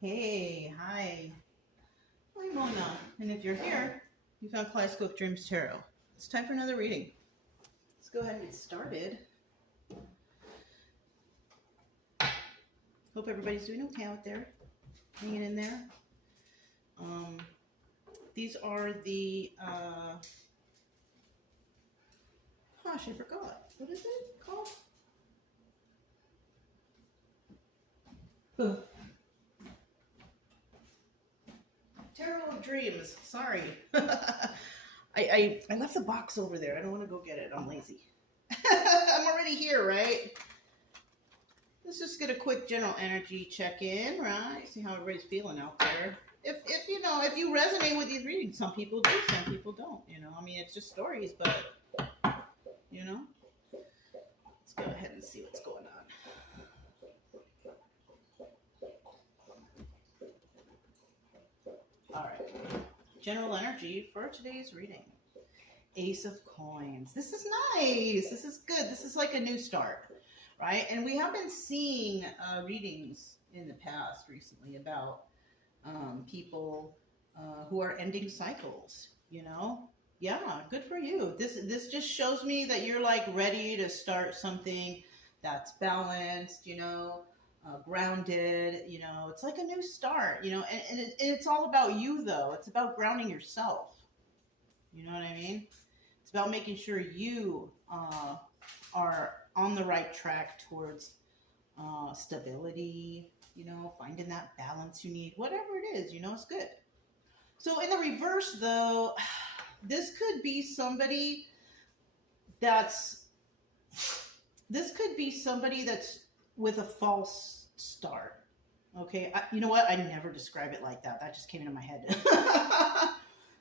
Hey, hi. I'm Mona, and if you're here, you found Kaleidoscope Dreams Tarot. It's time for another reading. Let's go ahead and get started. Hope everybody's doing okay out there, hanging in there. These are the, gosh, I forgot. What is it called? Ugh. Tarot of Dreams. Sorry. I left the box over there. I don't want to go get it. I'm lazy. I'm already here, right? Let's just get a quick general energy check-in, right? See how everybody's feeling out there. If you resonate with these readings, some people do, some people don't. I mean, it's just stories, but let's go ahead and see what's going on. All right, general energy for today's reading. Ace of Coins. This is nice. This is good. This is like a new start, right? And we have been seeing readings in the past recently about people who are ending cycles. Yeah, good for you. This just shows me that you're like ready to start something that's balanced, grounded. It's like a new start, and it's all about you though. It's about grounding yourself. You know what I mean? It's about making sure you are on the right track towards stability, finding that balance you need, whatever it is, it's good. So in the reverse though, this could be somebody that's with a false start. Okay, you know what? I never describe it like that. That just came into my head.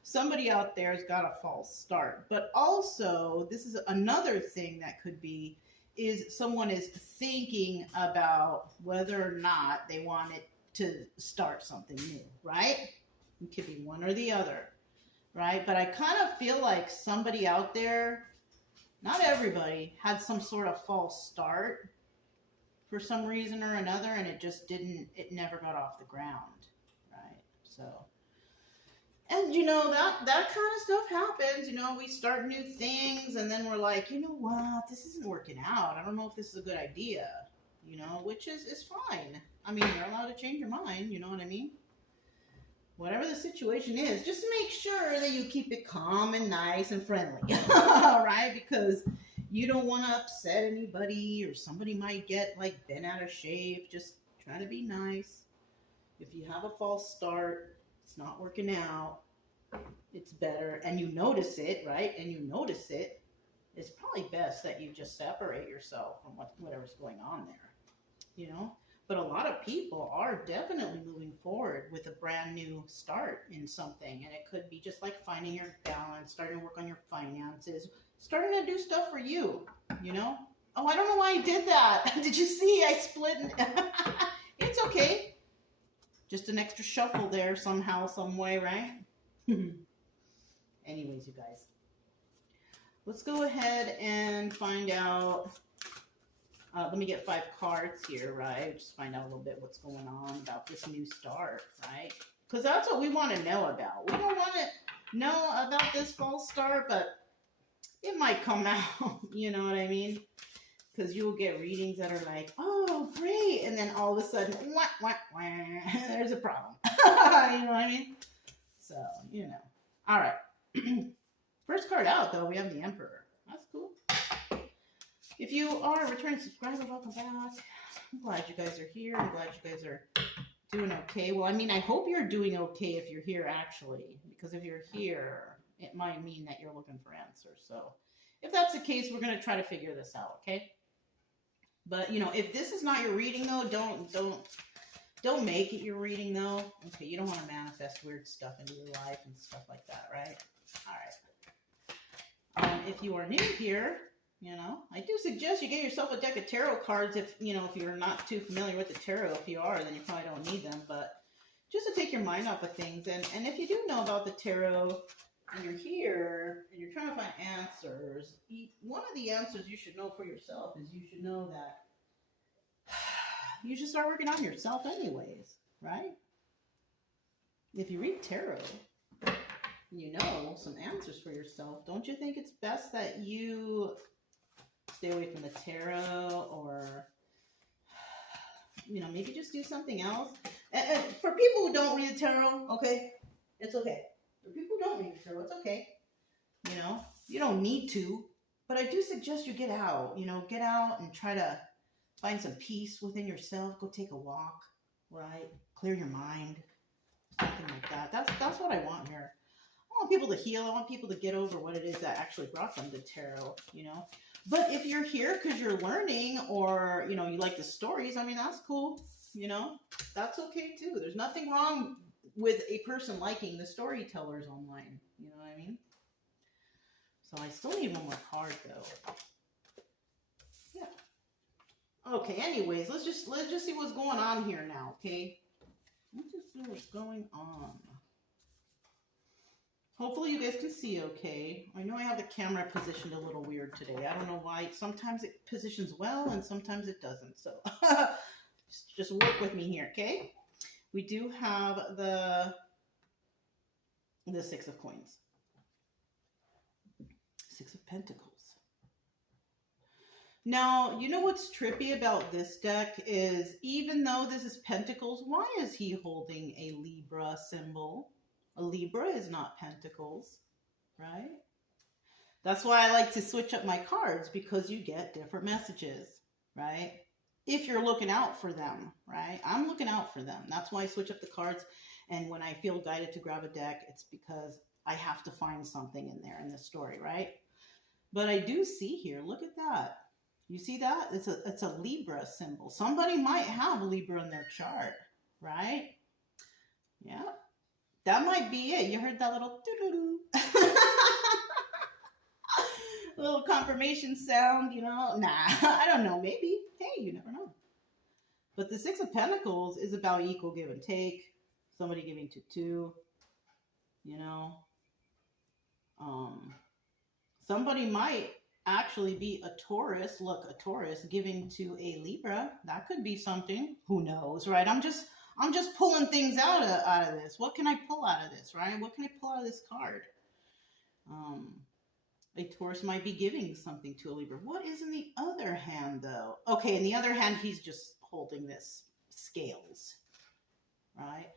Somebody out there has got a false start. But also, this is another thing that could be, is someone is thinking about whether or not they want it to start something new, right? It could be one or the other, right? But I kind of feel like somebody out there, not everybody, had some sort of false start for some reason or another, and it never got off the ground, right? So, and that kind of stuff happens. We start new things, and then we're like, you know what, this isn't working out. I don't know if this is a good idea, which is fine. I mean, you're allowed to change your mind, you know what I mean? Whatever the situation is, just make sure that you keep it calm and nice and friendly, right? Because you don't want to upset anybody, or somebody might get like bent out of shape. Just try to be nice. If you have a false start, it's not working out, it's better, and you notice it, right? And you notice it, it's probably best that you just separate yourself from whatever's going on there, But a lot of people are definitely moving forward with a brand new start in something. And it could be just like finding your balance, starting to work on your finances, starting to do stuff for you, Oh, I don't know why I did that. Did you see? I split. It's okay. Just an extra shuffle there somehow, some way, right? Anyways, you guys, let's go ahead and find out. Let me get 5 cards here, right? Just find out a little bit what's going on about this new start, right? Because that's what we want to know about. We don't want to know about this false start, but it might come out, you know what I mean? Because you will get readings that are like, oh, great. And then all of a sudden, wah, wah, wah, there's a problem. You know what I mean? So, All right. First card out, though, we have the Emperor. That's cool. If you are a returning subscriber, welcome back. I'm glad you guys are here. I'm glad you guys are doing okay. Well, I mean, I hope you're doing okay if you're here, actually. Because if you're here, it might mean that you're looking for answers. So if that's the case, we're going to try to figure this out, okay? But, if this is not your reading, though, don't make it your reading, though. Okay, you don't want to manifest weird stuff into your life and stuff like that, right? All right. If you are new here, I do suggest you get yourself a deck of tarot cards if you're not too familiar with the tarot. If you are, then you probably don't need them. But just to take your mind off of things. And if you do know about the tarot and you're here and you're trying to find answers, one of the answers you should know for yourself is you should know that you should start working on yourself anyways, right? if you read tarot, you know some answers for yourself. Don't you think it's best that you stay away from the tarot, or, you know, maybe just do something else? And for people who don't read the tarot, okay, it's okay. For people who don't read the tarot, it's okay. You know, you don't need to, but I do suggest you get out, you know, get out and try to find some peace within yourself. Go take a walk, right? Clear your mind, something like that. That's what I want here. I want people to heal. I want people to get over what it is that actually brought them to tarot, you know. But if you're here because you're learning, or, you know, you like the stories, I mean, that's cool, you know. That's okay too. There's nothing wrong with a person liking the storytellers online, you know what I mean? So I still need one more card though. Yeah. Okay, anyways, let's just see what's going on here now, okay? Let's just see what's going on. Hopefully you guys can see okay. I know I have the camera positioned a little weird today. I don't know why. Sometimes it positions well and sometimes it doesn't. So just work with me here, okay? We do have the Six of Coins. Six of Pentacles. Now, you know what's trippy about this deck is, even though this is Pentacles, why is he holding a Libra symbol? A Libra is not Pentacles, right? That's why I like to switch up my cards, because you get different messages, right? If you're looking out for them, right? I'm looking out for them. That's why I switch up the cards. And when I feel guided to grab a deck, it's because I have to find something in there in the story, right? But I do see here, look at that. You see that? It's a Libra symbol. Somebody might have Libra in their chart, right? Yeah. That might be it. You heard that little doo-doo-doo. Little confirmation sound, you know? Nah, I don't know. Maybe. Hey, you never know. But the Six of Pentacles is about equal give and take. Somebody giving to two, you know? Somebody might actually be a Taurus. Look, a Taurus giving to a Libra. That could be something. Who knows, right? I'm just pulling things out of this. What can I pull out of this, right? What can I pull out of this card? A Taurus might be giving something to a Libra. What is in the other hand, though? Okay, in the other hand, he's just holding this scales, right?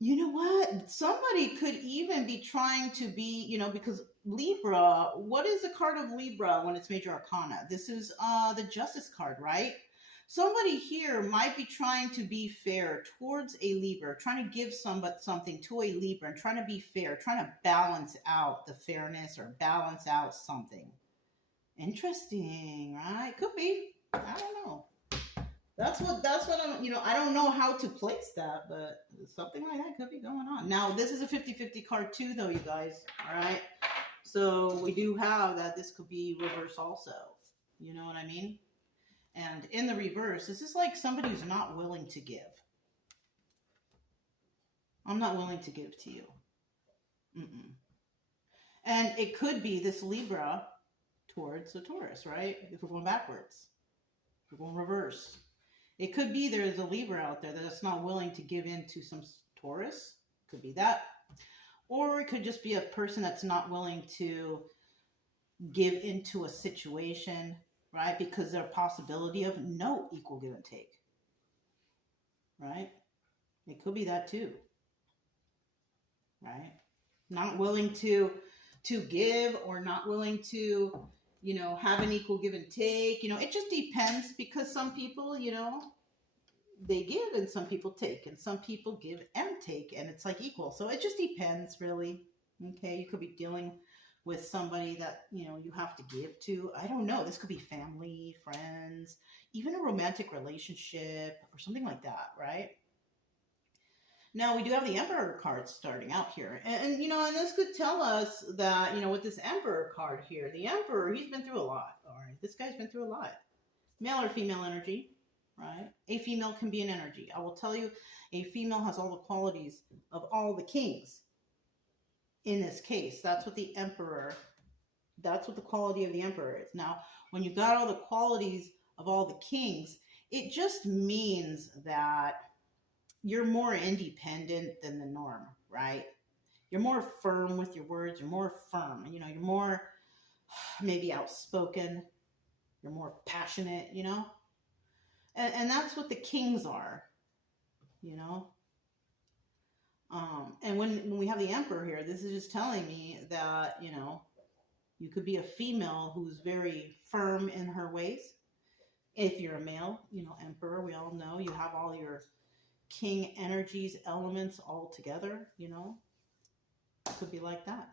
You know what? Somebody could even be trying to be, you know, because Libra, what is the card of Libra when it's major arcana? This is the Justice card, right? Somebody here might be trying to be fair towards a Libra, trying to give something to a Libra and trying to be fair, trying to balance out the fairness or balance out something. Interesting, right? Could be. I don't know. That's what I'm, you know, I don't know how to place that, but something like that could be going on. Now, this is a 50-50 card too, though, you guys. All right. So we do have that this could be reverse also. You know what I mean? And in the reverse, this is like somebody who's not willing to give. I'm not willing to give to you. Mm-mm. And it could be this Libra towards a Taurus, right? If we're going backwards. If we're going reverse. It could be there's a Libra out there that's not willing to give in to some Taurus. Could be that. Or it could just be a person that's not willing to give into a situation, right? Because there's a possibility of no equal give and take, right? It could be that too, right? Not willing to give, or not willing to, you know, have an equal give and take. You know, it just depends, because some people, you know, they give and some people take, and some people give and take, and it's like equal. So it just depends, really. Okay, you could be dealing with somebody that, you know, you have to give to. I don't know. This could be family, friends, even a romantic relationship or something like that, right? Now, we do have the Emperor card starting out here. And, you know, and this could tell us that, you know, with this Emperor card here, the Emperor, he's been through a lot, all right? This guy's been through a lot. Male or female energy, right? A female can be an energy. I will tell you, a female has all the qualities of all the kings. In this case, that's what the Emperor, that's what the quality of the Emperor is. Now, when you got all the qualities of all the kings, it just means that you're more independent than the norm, right? You're more firm with your words. You're more firm. You know, you're more maybe outspoken. You're more passionate, you know? And that's what the kings are, you know? And when we have the emperor here, this is just telling me that, you know, you could be a female who's very firm in her ways. If you're a male, you know, emperor, we all know you have all your king energies, elements all together, you know? It could be like that,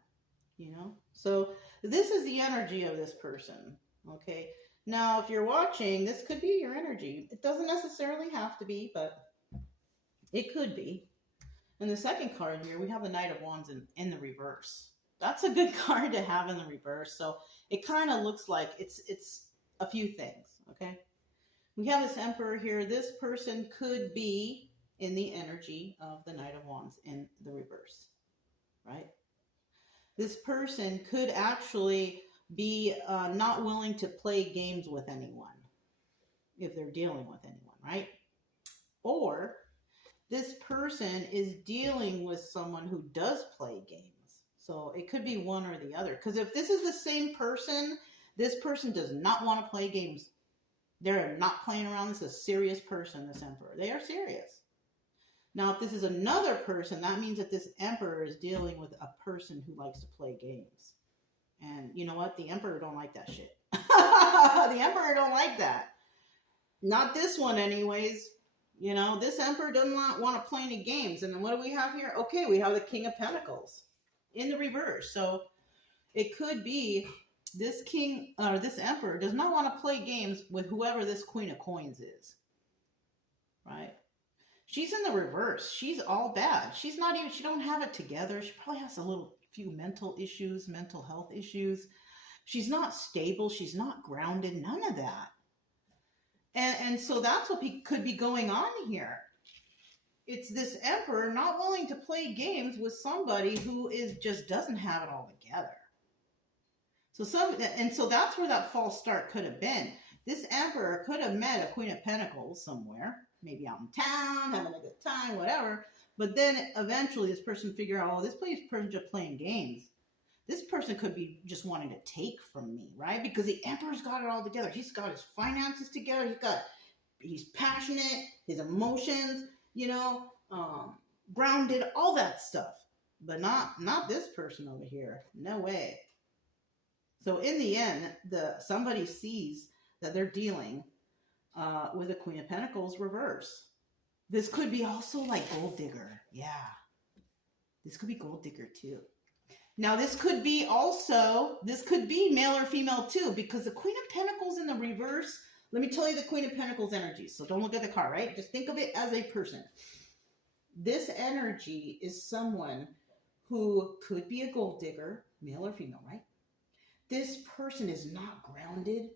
you know? So this is the energy of this person, okay? Now, if you're watching, this could be your energy. It doesn't necessarily have to be, but it could be. And the second card here, we have the Knight of Wands in the reverse. That's a good card to have in the reverse. So it kind of looks like it's a few things, okay? We have this Emperor here. This person could be in the energy of the Knight of Wands in the reverse, right? This person could actually be not willing to play games with anyone if they're dealing with anyone, right? Or this person is dealing with someone who does play games. So it could be one or the other. Because if this is the same person, this person does not want to play games. They're not playing around. This is a serious person, this Emperor. They are serious. Now, if this is another person, that means that this Emperor is dealing with a person who likes to play games. And you know what? The Emperor don't like that shit. The Emperor don't like that. Not this one anyways. You know, this Emperor doesn't want to play any games. And then what do we have here? Okay, we have the King of Pentacles in the reverse. So it could be this king or this Emperor does not want to play games with whoever this Queen of Coins is. Right? She's in the reverse. She's all bad. She's not even, she don't have it together. She probably has a few mental issues, mental health issues. She's not stable. She's not grounded. None of that. And so that's what could be going on here. It's this Emperor not willing to play games with somebody who just doesn't have it all together. So that's where that false start could have been. This Emperor could have met a Queen of Pentacles somewhere, maybe out in town, having a good time, whatever. But then eventually this person figure out, oh, this person's just playing games. This person could be just wanting to take from me, right? Because the Emperor's got it all together. He's got his finances together. He's passionate, his emotions, you know, grounded, all that stuff. But not this person over here. No way. So in the end, somebody sees that they're dealing with a Queen of Pentacles reverse. This could be also like Gold Digger. Yeah. This could be Gold Digger too. Now this could be male or female too, because the Queen of Pentacles in the reverse, let me tell you the Queen of Pentacles energy. So don't look at the card, right? Just think of it as a person. This energy is someone who could be a gold digger, male or female, right? This person is not grounded.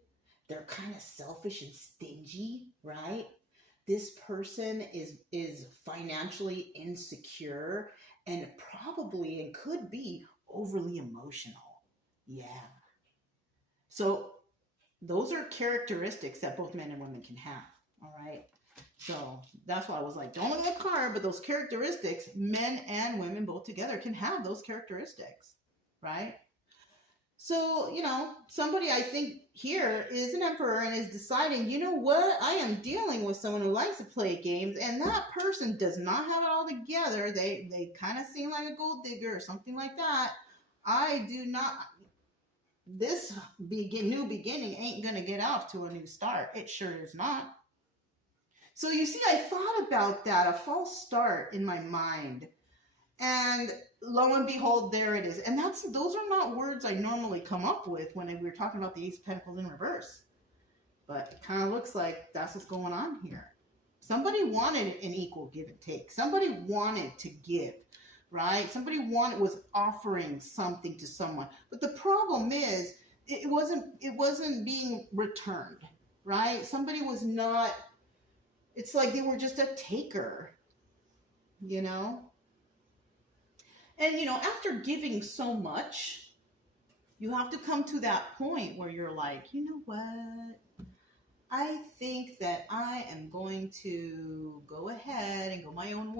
They're kind of selfish and stingy, right? This person is financially insecure and probably and could be overly emotional. Yeah. So those are characteristics that both men and women can have. All right. So that's why I was like, don't look at the card, but those characteristics, men and women both together can have those characteristics. Right. So, you know, somebody I think here is an Emperor and is deciding, you know what, I am dealing with someone who likes to play games, and that person does not have it all together. They kind of seem like a gold digger or something like that. I do not, this new beginning ain't going to get off to a new start. It sure is not. So you see, I thought about that, a false start in my mind. And lo and behold, there it is. And those are not words I normally come up with when we were talking about the Ace of Pentacles in reverse. But it kind of looks like that's what's going on here. Somebody wanted an equal give and take. Somebody wanted to give, right? Somebody was offering something to someone. But the problem is, it wasn't being returned, right? Somebody was not, it's like they were just a taker, you know? And, you know, after giving so much, you have to come to that point where you're like, you know what? I think that I am going to go ahead and go my own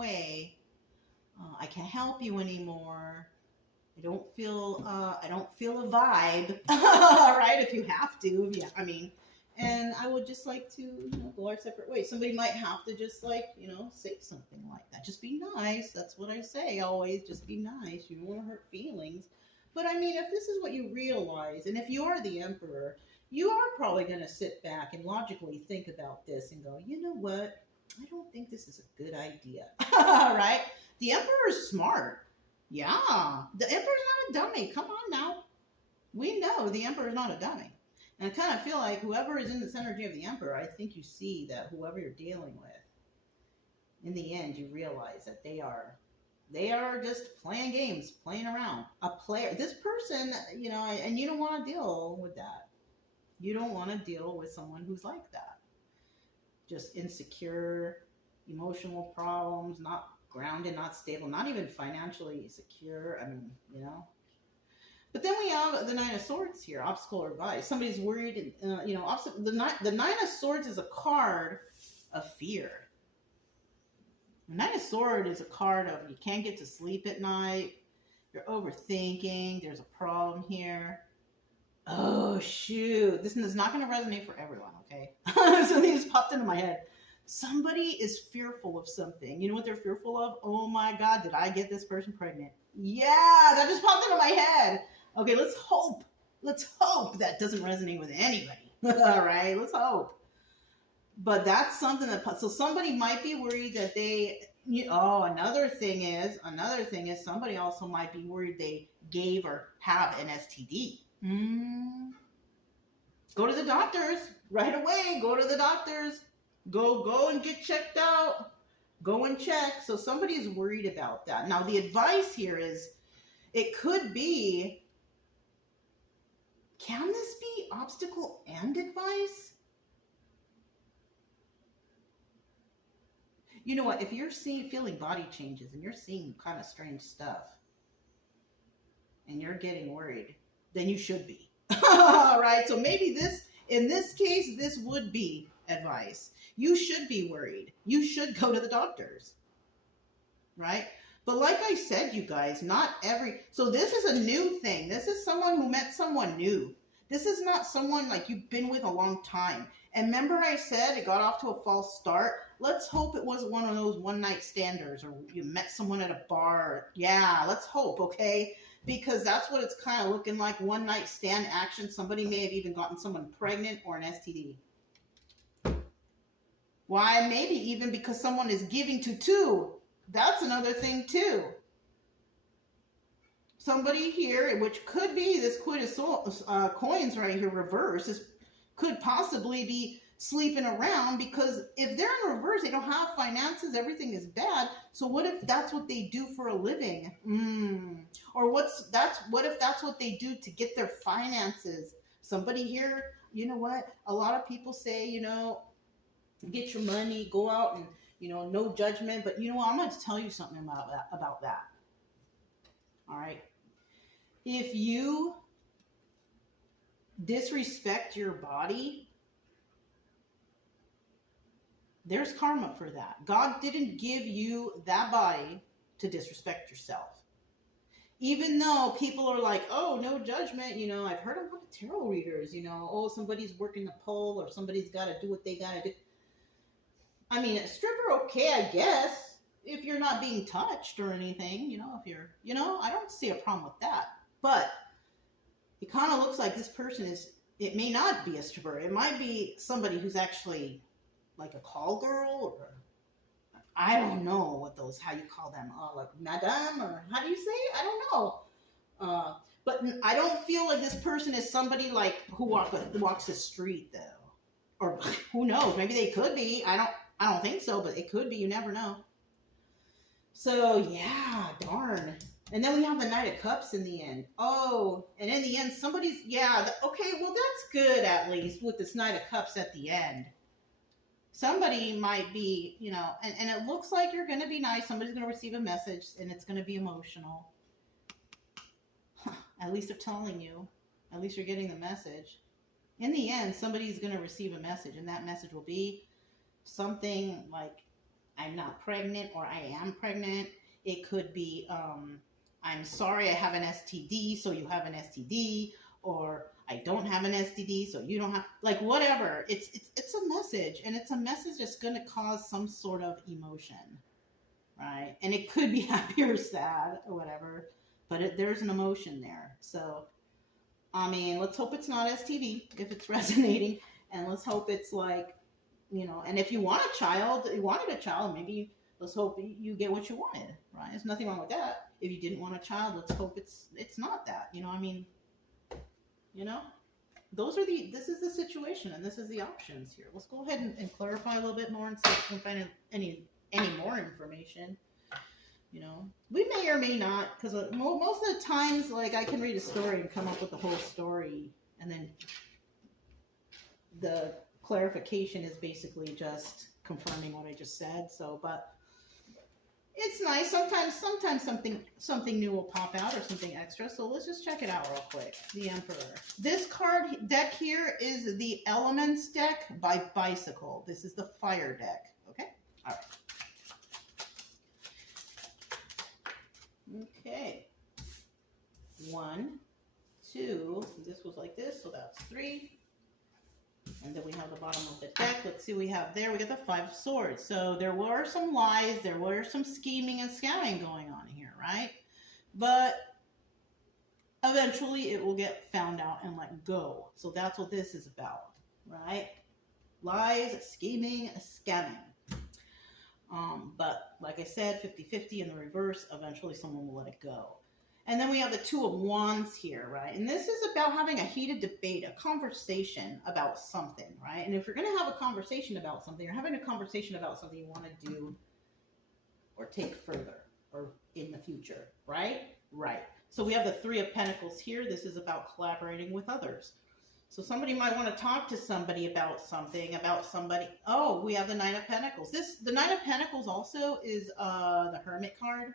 I can't help you anymore. I don't feel a vibe, right? If you have to, yeah, I mean, and I would just like to, go our separate ways. Somebody might have to just like, say something like that. Just be nice. That's what I say always. Just be nice. You don't want to hurt feelings. But I mean, if this is what you realize, and if you're the emperor, you are probably going to sit back and logically think about this and go, you know what? I don't think this is a good idea, right? The emperor is smart. Yeah, the emperor's not a dummy. Come on now. We know the emperor's not a dummy. And I kind of feel like whoever is in the synergy of the emperor, I think you see that whoever you're dealing with, in the end, you realize that they are just playing games, playing around. A player, this person, and you don't want to deal with that. You don't want to deal with someone who's like that. Just insecure, emotional problems, not grounded, not stable, not even financially secure. I mean, But then we have the Nine of Swords here, obstacle or advice. Somebody's worried, the Nine of Swords is a card of fear. The Nine of Swords is a card of you can't get to sleep at night, you're overthinking, there's a problem here. Oh, shoot. This is not going to resonate for everyone, okay? Something just popped into my head. Somebody is fearful of something. You know what they're fearful of? Oh my God, did I get this person pregnant? Yeah, that just popped into my head. Okay, let's hope that doesn't resonate with anybody. All right, let's hope. But that's something so somebody might be worried that another thing is somebody also might be worried they gave or have an STD. Go to the doctors right away. Go to the doctors. Go and get checked out. Go and check. So somebody's worried about that. Now the advice here is, it could be, can this be obstacle and advice? You know what? If you're feeling body changes and you're seeing kind of strange stuff and you're getting worried, then you should be. All right. So maybe in this case, this would be advice. You should be worried. You should go to the doctors. Right? But like I said, you guys, so this is a new thing. This is someone who met someone new. This is not someone like you've been with a long time. And remember I said it got off to a false start? Let's hope it wasn't one of those one-night standers or you met someone at a bar. Yeah, let's hope, okay? Because that's what it's kind of looking like, one-night stand action. Somebody may have even gotten someone pregnant or an STD. Why? Maybe even because someone is giving to two. That's another thing too. Somebody here, which could be this Queen of Coins right here, reverse, this could possibly be sleeping around, because if they're in reverse, they don't have finances, everything is bad. So what if that's what they do for a living? Or what if that's what they do to get their finances? Somebody here, you know what? A lot of people say, get your money, go out and, no judgment. But you know what? I'm going to tell you something about that. All right. If you disrespect your body, there's karma for that. God didn't give you that body to disrespect yourself. Even though people are like, oh, no judgment, I've heard a lot of tarot readers, oh, somebody's working the pole or somebody's got to do what they got to do. I mean, a stripper, okay, I guess, if you're not being touched or anything, if you're, I don't see a problem with that. But it kind of looks like this person it may not be a stripper. It might be somebody who's actually like a call girl, or I don't know how you call them, like madame, or how do you say it? I don't know. But I don't feel like this person is somebody like who walks the street though. Or who knows? Maybe they could be. I don't think so, but it could be. You never know. So yeah, darn. And then we have the Knight of Cups in the end. Oh, and in the end, okay, well that's good at least with this Knight of Cups at the end. Somebody might be, and it looks like you're going to be nice. Somebody's going to receive a message and it's going to be emotional. At least they're telling you. At least you're getting the message. In the end, somebody's going to receive a message, and that message will be something like, I'm not pregnant, or I am pregnant. It could be, I'm sorry I have an STD, so you have an STD, or I don't have an STD, so you don't have, like, whatever. It's a message, and it's a message that's going to cause some sort of emotion, right? And it could be happy or sad or whatever, but there's an emotion there. So, I mean, let's hope it's not STD if it's resonating, and let's hope it's like, you know, and if you want a child, you wanted a child, maybe let's hope you get what you wanted, right? There's nothing wrong with that. If you didn't want a child, let's hope it's not that, you know, I mean, you know, this is the situation, and this is the options here. Let's go ahead and clarify a little bit more and see if we can find any more information. You know, we may or may not, because most of the times, like, I can read a story and come up with the whole story, and then the clarification is basically just confirming what I just said. So, but it's nice. Sometimes something new will pop out or something extra. So let's just check it out real quick. The Emperor. This card deck here is the Elements deck by Bicycle. This is the Fire deck. Okay. All right. Okay. 1, 2. This was like this, so that's 3. And then we have the bottom of the deck. Let's see what we have there. We got the 5 of Swords. So there were some lies. There were some scheming and scamming going on here, right? But eventually it will get found out and let go. So that's what this is about, right? Lies, scheming, scamming. But like I said, 50-50 in the reverse. Eventually someone will let it go. And then we have the 2 of Wands here, right? And this is about having a heated debate, a conversation about something, right? And if you're going to have a conversation about something, you're having a conversation about something you want to do or take further or in the future, right? Right. So we have the 3 of Pentacles here. This is about collaborating with others. So somebody might want to talk to somebody about something, about somebody. Oh, we have the 9 of Pentacles. The 9 of Pentacles also is the Hermit card.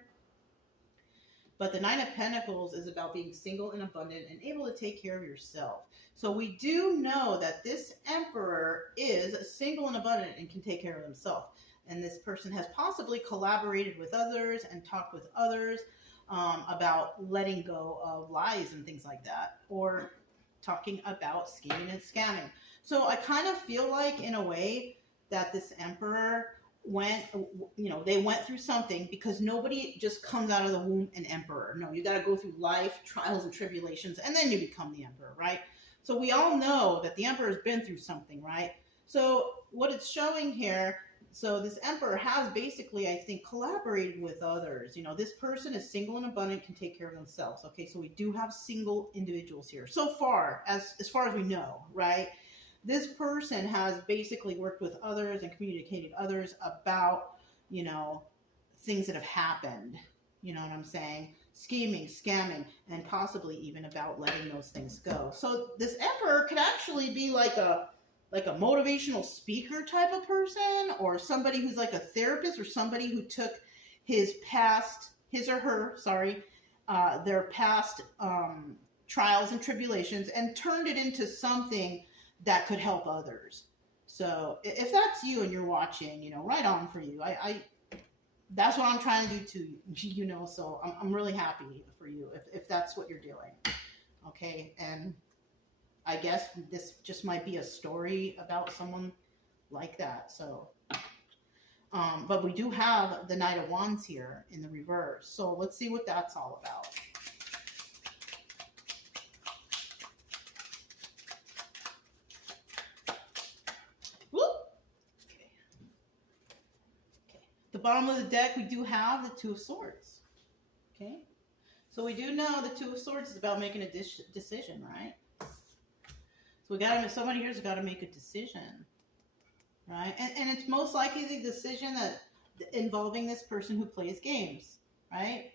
But the 9 of Pentacles is about being single and abundant and able to take care of yourself. So we do know that this Emperor is single and abundant and can take care of himself. And this person has possibly collaborated with others and talked with others about letting go of lies and things like that. Or talking about scheming and scamming. So I kind of feel like, in a way, that this Emperor they went through something, because nobody just comes out of the womb an emperor. No, you got to go through life, trials and tribulations, and then you become the emperor, right? So we all know that the emperor's been through something, right? So what it's showing here, so this emperor has basically, I think, collaborated with others. You know, this person is single and abundant, can take care of themselves. Okay, so we do have single individuals here. So far, as far as we know, right? This person has basically worked with others and communicated others about, you know, things that have happened. You know what I'm saying? Scheming, scamming, and possibly even about letting those things go. So this Emperor could actually be like a motivational speaker type of person, or somebody who's like a therapist, or somebody who took their past trials and tribulations and turned it into something that could help others. So if that's you and you're watching, you know, right on for you. I that's what I'm trying to do too, you know, so I'm really happy for you if that's what you're doing. Okay, and I guess this just might be a story about someone like that. So, but we do have the Knight of Wands here in the reverse. So let's see what that's all about. The bottom of the deck, we do have the 2 of Swords. Okay, so we do know the 2 of Swords is about making a decision, right? So somebody here's got to make a decision, right? And it's most likely the decision that involving this person who plays games, right?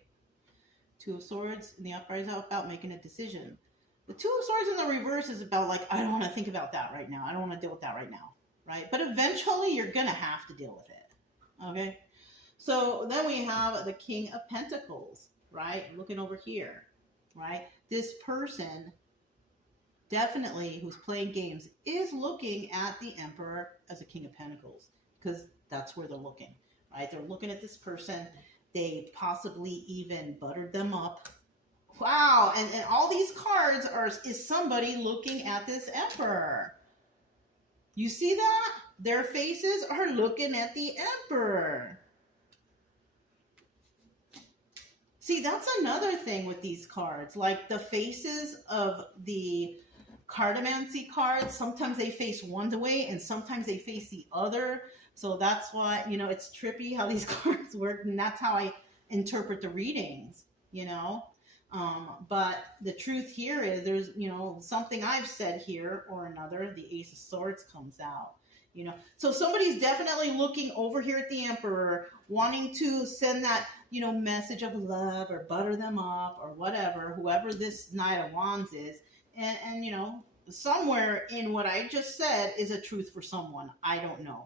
2 of Swords in the upright is about making a decision. The 2 of Swords in the reverse is about, like, I don't want to think about that right now. I don't want to deal with that right now, right? But eventually you're going to have to deal with it, okay? So then we have the King of Pentacles, right? Looking over here, right? This person, definitely, who's playing games, is looking at the Emperor as a King of Pentacles, because that's where they're looking, right? They're looking at this person, They possibly even buttered them up. Wow, and all these cards is somebody looking at this emperor. You see that? Their faces are looking at the emperor. See, that's another thing with these cards. Like the faces of the cartomancy cards, sometimes they face one way and sometimes they face the other. So that's why, you know, it's trippy how these cards work, and that's how I interpret the readings, you know. But the truth here is there's, you know, something I've said here or another, the Ace of Swords comes out, you know. So somebody's definitely looking over here at the Emperor, wanting to send that, you know, message of love or butter them up or whatever, whoever this Knight of Wands is. And you know, somewhere in what I just said is a truth for someone. I don't know.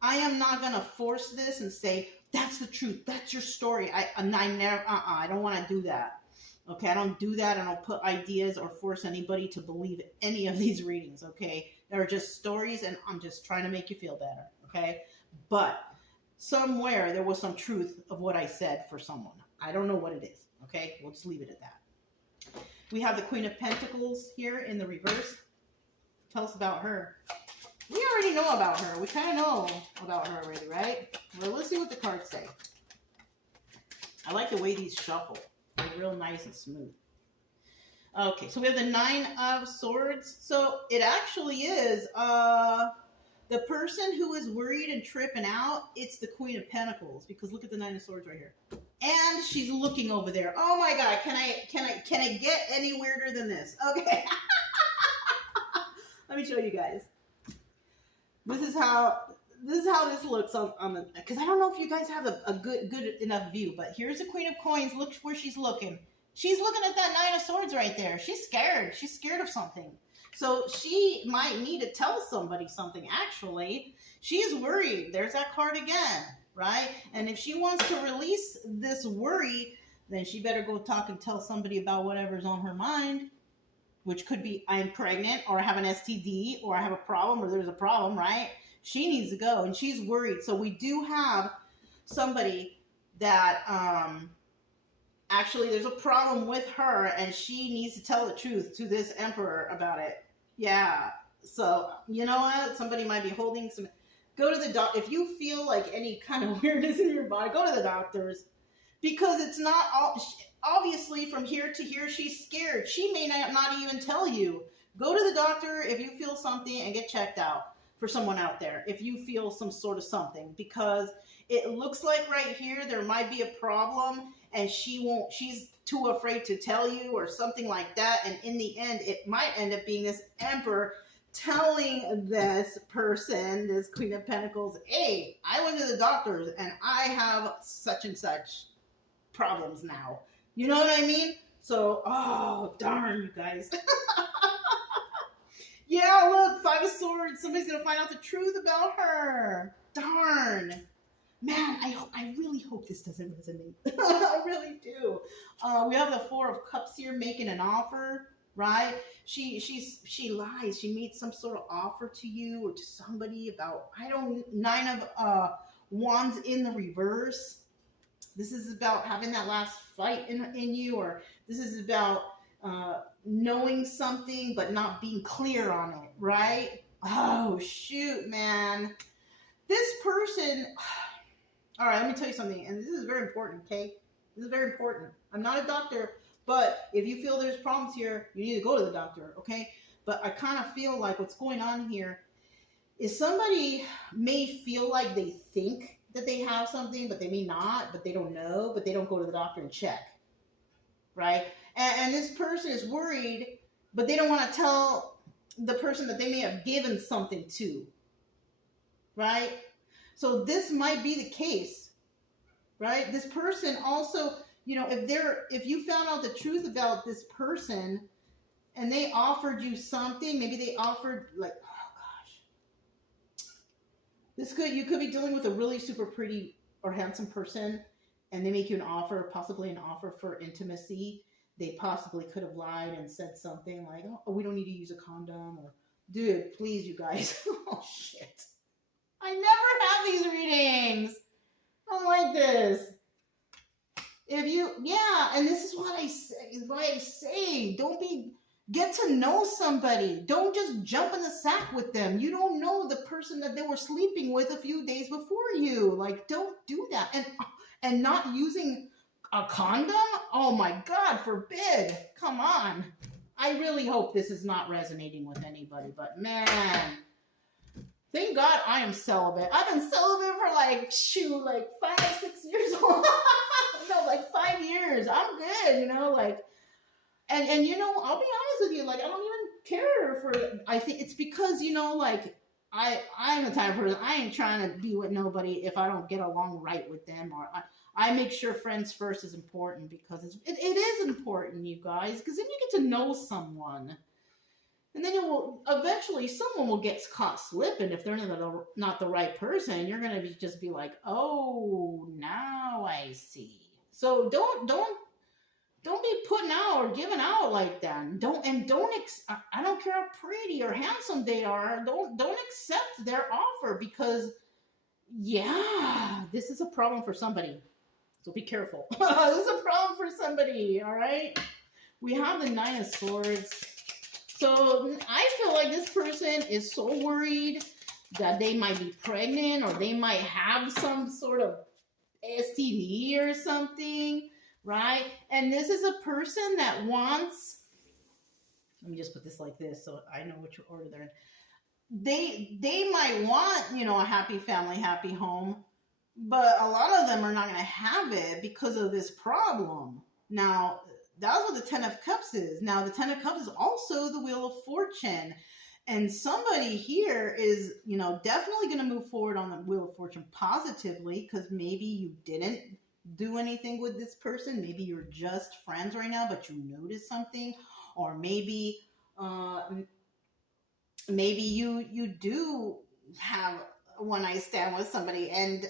I am not going to force this and say, that's the truth. That's your story. I don't want to do that. Okay, I don't do that. I don't put ideas or force anybody to believe any of these readings, okay? They're just stories, and I'm just trying to make you feel better, okay? But somewhere there was some truth of what I said for someone. I don't know what it is, okay? We'll just leave it at that. We have the Queen of Pentacles here in the reverse. Tell us about her. We already know about her. We kind of know about her already, right? Well, let's see what the cards say. I like the way these shuffle. They're real nice and smooth. Okay, so we have the Nine of Swords. So it actually is the person who is worried and tripping out. It's the Queen of Pentacles, because look at the Nine of Swords right here. And she's looking over there. Oh my God, can I get any weirder than this? Okay. Let me show you guys. This is how this looks on the, because I don't know if you guys have a good enough view, but here's the Queen of Coins. Look where she's looking. She's looking at that Nine of Swords right there. She's scared. She's scared of something. So she might need to tell somebody something, actually. She's worried. There's that card again, right? And if she wants to release this worry, then she better go talk and tell somebody about whatever's on her mind, which could be I'm pregnant, or I have an STD, or I have a problem, or there's a problem, right? She needs to go, and she's worried. So we do have somebody that actually there's a problem with her, and she needs to tell the truth to this Emperor about it. Yeah. So you know what? Somebody might be holding some. Go to the doctor if you feel like any kind of weirdness in your body. Go to the doctors, because it's not all. Obviously, from here to here, she's scared. She may not even tell you. Go to the doctor if you feel something and get checked out. For someone out there, if you feel some sort of something, because it looks like right here there might be a problem, and she's too afraid to tell you or something like that, and in the end it might end up being this Emperor telling this person, this Queen of Pentacles, hey, I went to the doctors and I have such and such problems now. You know what I mean? So, oh darn, you guys. Yeah, look, Five of Swords. Somebody's going to find out the truth about her. Darn. Man, I really hope this doesn't resonate. I really do. We have the Four of Cups here making an offer, right? She lies. She made some sort of offer to you or to somebody about, Nine of Wands in the reverse. This is about having that last fight in you, or this is about knowing something but not being clear on it, right? Oh shoot, man, this person. All right, let me tell you something, and this is very important. Okay, this is very important. I'm not a doctor, but if you feel there's problems here, you need to go to the doctor. Okay, but I kind of feel like what's going on here is somebody may feel like they think that they have something, but they may not, but they don't know, but they don't go to the doctor and check, right? And this person is worried, but they don't want to tell the person that they may have given something to, right? So this might be the case, right? This person also, you know, if you found out the truth about this person and they offered you something, maybe they offered like, oh gosh, you could be dealing with a really super pretty or handsome person, and they make you an offer, possibly an offer for intimacy. They possibly could have lied and said something like, oh, we don't need to use a condom, or dude, please, you guys. Oh shit. I never have these readings. I don't like this. If you, yeah, and this is what I say, get to know somebody. Don't just jump in the sack with them. You don't know the person that they were sleeping with a few days before you. Like, don't do that. And not using a condom? Oh my God, forbid. Come on. I really hope this is not resonating with anybody, but man, thank God I am celibate. I've been celibate for like 5, 6 years old. No, like 5 years. I'm good, you know, like, and you know, I'll be honest with you, like, I don't even care for, I think it's because, you know, like, I'm the type of person, I ain't trying to be with nobody if I don't get along right with them, or I make sure friends first is important, because it is important, you guys, because then you get to know someone. And then eventually someone will get caught slipping if they're not the right person. You're going to just be like, oh, now I see. So don't be putting out or giving out like that. I don't care how pretty or handsome they are. Don't accept their offer, because yeah, this is a problem for somebody. So be careful. This is a problem for somebody, all right? We have the 9 of Swords. So I feel like this person is so worried that they might be pregnant, or they might have some sort of STD or something, right? And this is a person that wants, let me just put this like this so I know what your order they're in. They might want, you know, a happy family, happy home, but a lot of them are not going to have it because of this problem. Now, that's what the 10 of Cups is. Now, the 10 of Cups is also the Wheel of Fortune. And somebody here is, you know, definitely going to move forward on the Wheel of Fortune positively, because maybe you didn't do anything with this person. Maybe you're just friends right now, but you noticed something. Or maybe you do have a one-night stand with somebody and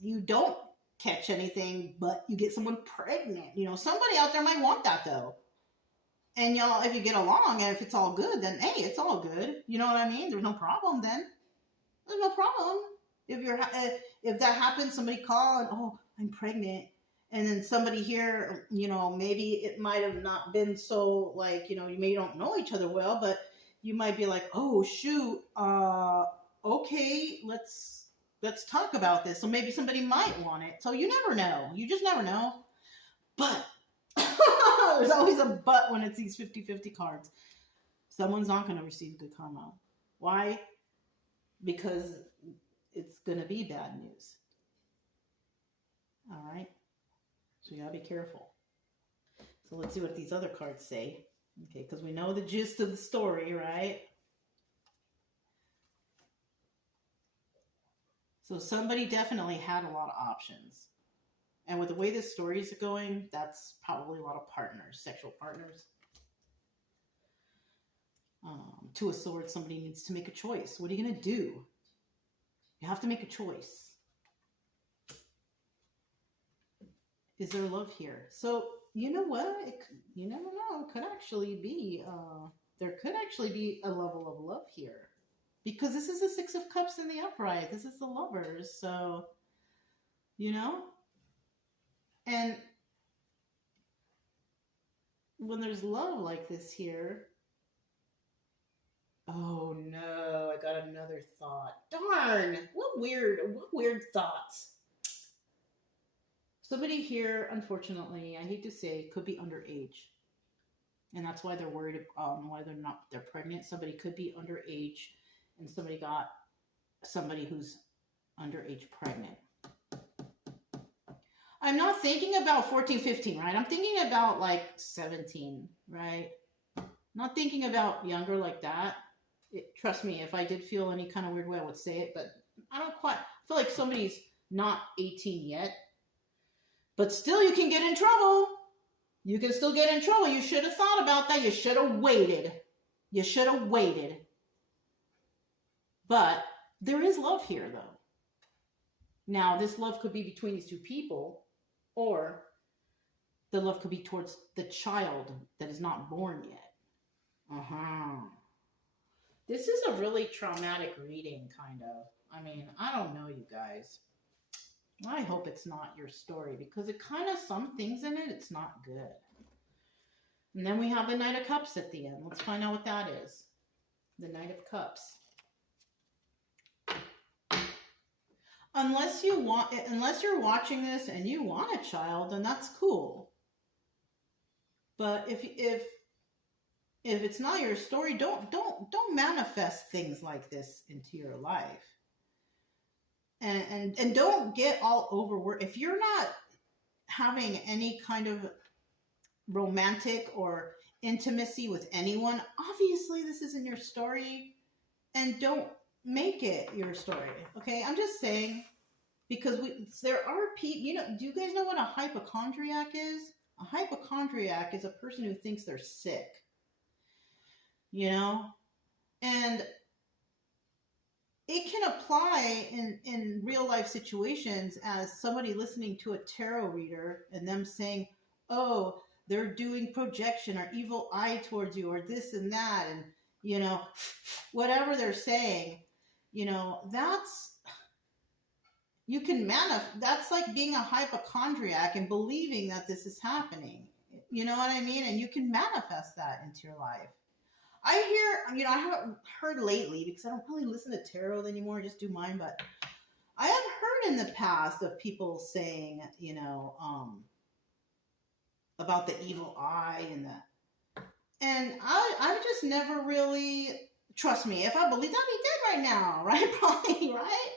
you don't catch anything, but you get someone pregnant. You know, somebody out there might want that, though. And y'all, if you get along and if it's all good, then hey, it's all good. You know what I mean? There's no problem then. There's no problem. If that happens, somebody call and, oh, I'm pregnant. And then somebody here, you know, maybe it might have not been so, like, you know, you may don't know each other well, but you might be like, oh shoot, okay, let's talk about this. So maybe somebody might want it. So you never know. You just never know. But there's always a but when it's these 50-50 cards. Someone's not going to receive good karma. Why? Because it's going to be bad news. All right? So you got to be careful. So let's see what these other cards say. Okay, because we know the gist of the story, right? So somebody definitely had a lot of options. And with the way this story is going, that's probably a lot of partners, sexual partners. 2 of Swords, somebody needs to make a choice. What are you going to do? You have to make a choice. Is there love here? So, you know what? You never know. It could actually be, there could actually be a level of love here. Because this is the 6 of Cups in the upright. This is the Lovers. So, you know? And when there's love like this here, oh no, I got another thought. Darn, what weird thoughts. Somebody here, unfortunately, I hate to say, could be underage. And that's why they're worried, why they're pregnant. Somebody could be underage, and somebody got somebody who's underage pregnant. I'm not thinking about 14, 15, right? I'm thinking about like 17, right? Not thinking about younger like that. Trust me, if I did feel any kind of weird way, I would say it, but I don't quite feel like somebody's not 18 yet. But still, you can get in trouble. You can still get in trouble. You should have thought about that. You should have waited. You should have waited. But there is love here, though. Now, this love could be between these two people, or the love could be towards the child that is not born yet. This is a really traumatic reading, kind of. I mean, I don't know, you guys. I hope it's not your story because it kind of, some things in it, it's not good. And then we have the Knight of Cups at the end. Let's find out what that is. The Knight of Cups. Unless you're watching this and you want a child, then that's cool. But if it's not your story, don't manifest things like this into your life. And don't get all overworked. If you're not having any kind of romantic or intimacy with anyone, obviously this isn't your story, and don't make it your story. Okay, I'm just saying, because there are people, you know, do you guys know what a hypochondriac is? A hypochondriac is a person who thinks they're sick, you know, and it can apply in real life situations as somebody listening to a tarot reader and them saying, oh, they're doing projection or evil eye towards you or this and that, and, you know, whatever they're saying, you know, that's like being a hypochondriac and believing that this is happening. You know what I mean? And you can manifest that into your life. I hear, you know, I haven't heard lately because I don't really listen to tarot anymore. I just do mine. But I have heard in the past of people saying, you know, about the evil eye and I've just never really, trust me, if I believed, I'd be dead right now, right? Probably, right?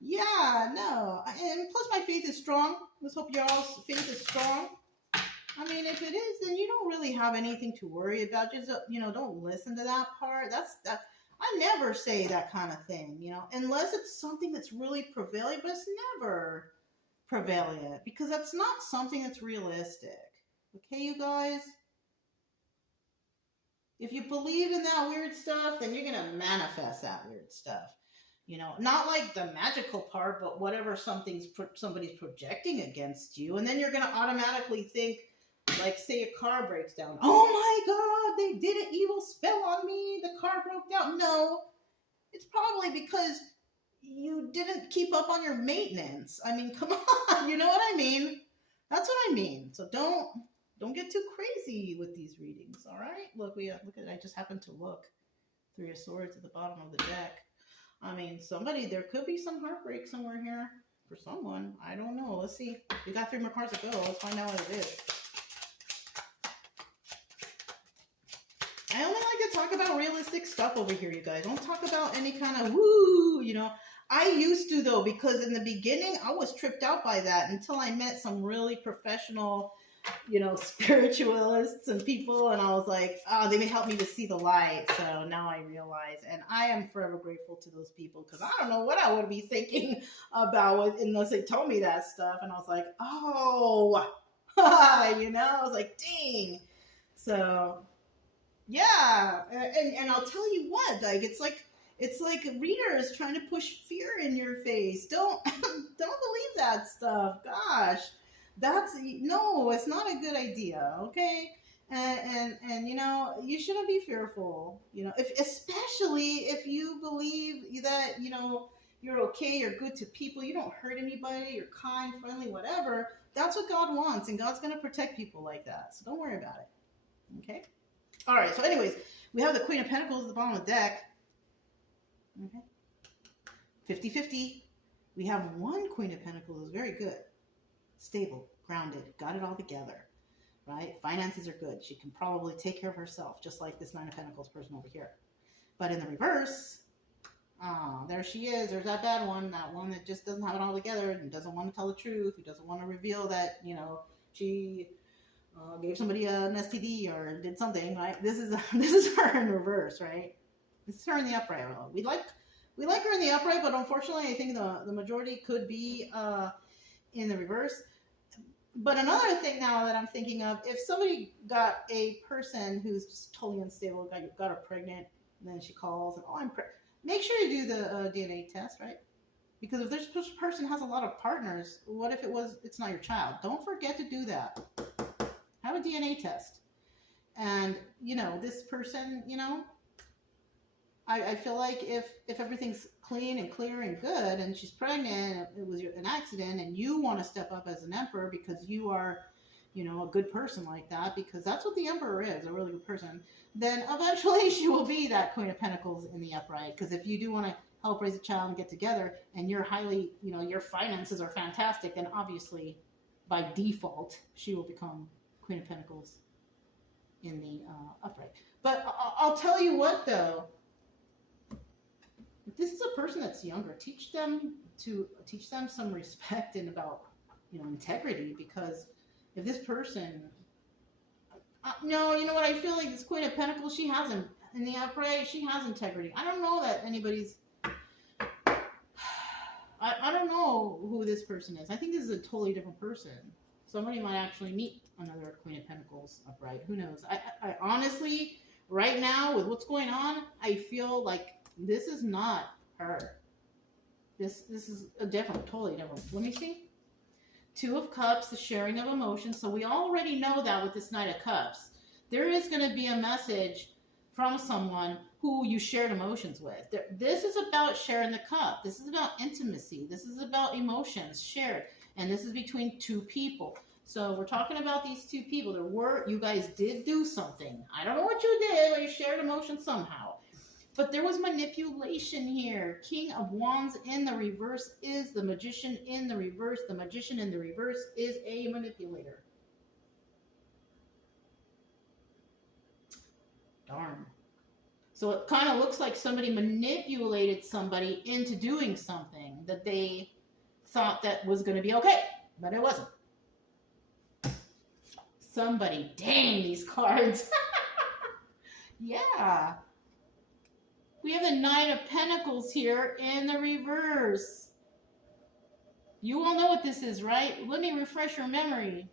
Yeah, no. And plus my faith is strong. Let's hope y'all's faith is strong. I mean, if it is, then you don't really have anything to worry about. Just, you know, don't listen to that part. That. I never say that kind of thing, you know, unless it's something that's really prevalent, but it's never prevalent because that's not something that's realistic. Okay, you guys? If you believe in that weird stuff, then you're going to manifest that weird stuff. You know, not like the magical part, but whatever somebody's projecting against you. And then you're going to automatically think, like, say a car breaks down. Oh my God, they did an evil spell on me. The car broke down. No, it's probably because you didn't keep up on your maintenance. I mean, come on, you know what I mean? That's what I mean. So don't get too crazy with these readings, all right? Look at it. I just happened to look. Three of Swords at the bottom of the deck. I mean, there could be some heartbreak somewhere here for someone. I don't know. Let's see. We got 3 more cards to go. Let's find out what it is. I only like to talk about realistic stuff over here, you guys. Don't talk about any kind of woo, you know. I used to, though, because in the beginning, I was tripped out by that until I met some really professional, you know, spiritualists and people, and I was like, oh, they may help me to see the light. So now I realize, and I am forever grateful to those people, because I don't know what I would be thinking about unless they told me that stuff. And I was like, oh, you know, I was like, dang. So yeah, and I'll tell you what, like, it's like readers trying to push fear in your face. Don't believe that stuff. Gosh. No, it's not a good idea, okay? And you know, you shouldn't be fearful, you know, especially if you believe that, you know, you're okay, you're good to people, you don't hurt anybody, you're kind, friendly, whatever. That's what God wants, and God's going to protect people like that. So don't worry about it, okay? All right, so anyways, we have the Queen of Pentacles at the bottom of the deck. Okay. 50-50. We have one Queen of Pentacles is very good. Stable, grounded, got it all together, right? Finances are good. She can probably take care of herself, just like this Nine of Pentacles person over here. But in the reverse, there she is. There's that bad one, that one that just doesn't have it all together and doesn't want to tell the truth, who doesn't want to reveal that, you know, she gave somebody an STD or did something, right? This is her in reverse, right? This is her in the upright. We like her in the upright, but unfortunately, I think the majority could be in the reverse. But another thing now that I'm thinking of, if somebody got a person who's just totally unstable, got her pregnant, and then she calls and, oh, I'm pregnant, make sure you do the DNA test, right? Because if this person has a lot of partners, what if it's not your child? Don't forget to do that. Have a DNA test. And, you know, this person, you know, I feel like if everything's clean and clear and good, and she's pregnant, it was an accident, and you want to step up as an emperor because you are, you know, a good person like that, because that's what the emperor is, a really good person, then eventually she will be that Queen of Pentacles in the upright. Because if you do want to help raise a child and get together, and you're highly, you know, your finances are fantastic, then obviously by default she will become Queen of Pentacles in the upright. But I'll tell you what, though, if this is a person that's younger, teach them some respect and about, you know, integrity. Because if this person, no, you know what, I feel like this Queen of Pentacles, she hasn't, in the upright, she has integrity. I don't know that anybody's, I don't know who this person is. I think this is a totally different person. Somebody might actually meet another Queen of Pentacles upright. Who knows? I honestly, right now, with what's going on, I feel like this is not her. This is a different, totally different. Let me see. Two of Cups, the sharing of emotions. So we already know that with this Knight of Cups. There is going to be a message from someone who you shared emotions with. This is about sharing the cup. This is about intimacy. This is about emotions shared. And this is between two people. So we're talking about these two people. You guys did do something. I don't know what you did, but you shared emotions somehow. But there was manipulation here. King of Wands in the reverse is the Magician in the reverse. The Magician in the reverse is a manipulator. Darn. So it kind of looks like somebody manipulated somebody into doing something that they thought that was going to be okay, but it wasn't. Somebody, dang these cards. Yeah. We have the Nine of Pentacles here in the reverse. You all know what this is, right? Let me refresh your memory.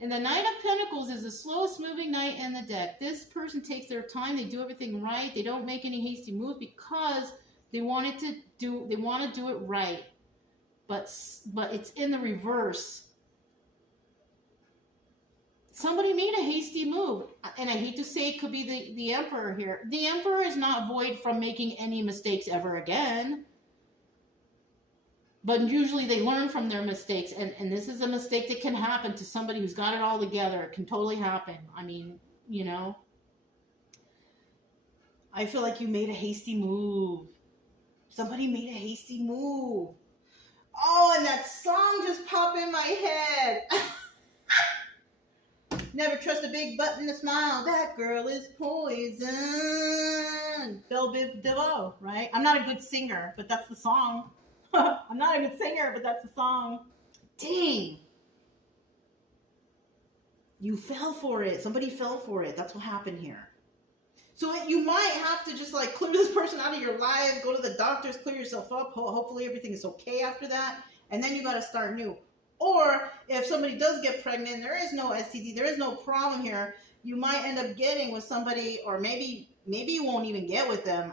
And the Knight of Pentacles is the slowest moving knight in the deck. This person takes their time. They do everything right. They don't make any hasty moves because they want to do it right. But it's in the reverse. Somebody made a hasty move, and I hate to say it could be the Emperor here. The Emperor is not void from making any mistakes ever again. But usually they learn from their mistakes, and this is a mistake that can happen to somebody who's got it all together. It can totally happen. I mean, you know. I feel like you made a hasty move. Somebody made a hasty move. Oh, and that song just popped in my head. Never trust a big butt and a smile. That girl is poison. Belle Biv DeVoe, right? I'm not a good singer, but that's the song. I'm not a good singer, but that's the song. Dang. You fell for it. Somebody fell for it. That's what happened here. So you might have to just like clear this person out of your life, go to the doctors, clear yourself up. Hopefully everything is okay after that. And then you got to start new. Or if somebody does get pregnant, there is no STD, there is no problem here, you might end up getting with somebody, or maybe you won't even get with them.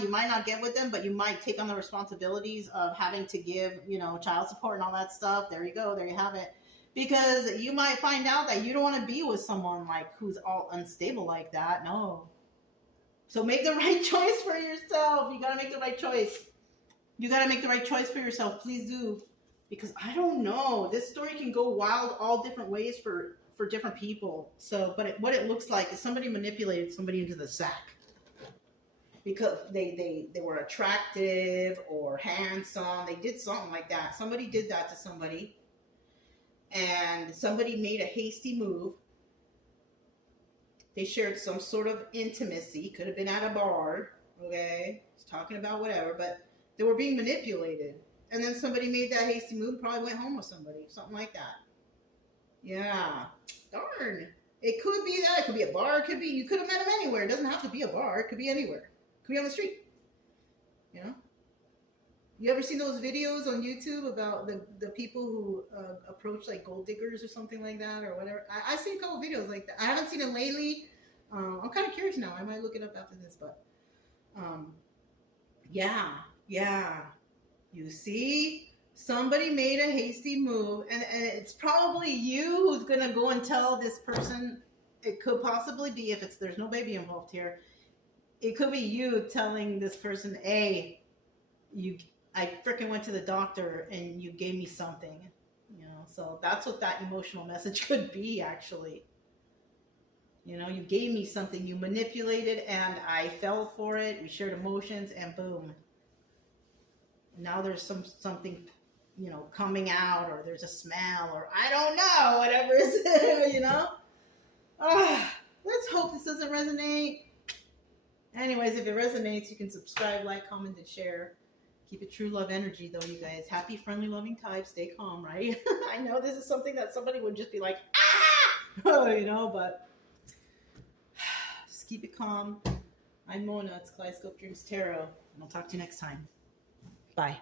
You might not get with them, but you might take on the responsibilities of having to give, you know, child support and all that stuff. There you go. There you have it. Because you might find out that you don't want to be with someone like who's all unstable like that. No. So make the right choice for yourself. You got to make the right choice. You got to make the right choice for yourself. Please do. Because I don't know. This story can go wild all different ways for different people. So, but what it looks like is somebody manipulated somebody into the sack. Because they were attractive or handsome. They did something like that. Somebody did that to somebody. And somebody made a hasty move. They shared some sort of intimacy. Could have been at a bar. Okay? It's talking about whatever. But they were being manipulated. And then somebody made that hasty move, probably went home with somebody. Something like that. Yeah. Darn. It could be that. It could be a bar. It could be, you could have met him anywhere. It doesn't have to be a bar. It could be anywhere. It could be on the street. You know? You ever seen those videos on YouTube about the people who approach like gold diggers or something like that or whatever? I've seen a couple videos like that. I haven't seen it lately. I'm kind of curious now. I might look it up after this, but yeah. You see, somebody made a hasty move, and it's probably you who's gonna go and tell this person. It could possibly be, if there's no baby involved here, it could be you telling this person, hey, I freaking went to the doctor and you gave me something, you know. So that's what that emotional message could be, actually. You know, you gave me something, you manipulated, and I fell for it. We shared emotions, and boom. Now there's something, you know, coming out, or there's a smell, or I don't know, whatever is there, you know. Let's hope this doesn't resonate. Anyways, if it resonates, you can subscribe, like, comment, and share. Keep it true love energy, though, you guys. Happy, friendly, loving type. Stay calm, right? I know this is something that somebody would just be like, ah! You know, but just keep it calm. I'm Mona. It's Kaleidoscope Dreams Tarot. And I'll talk to you next time. Bye.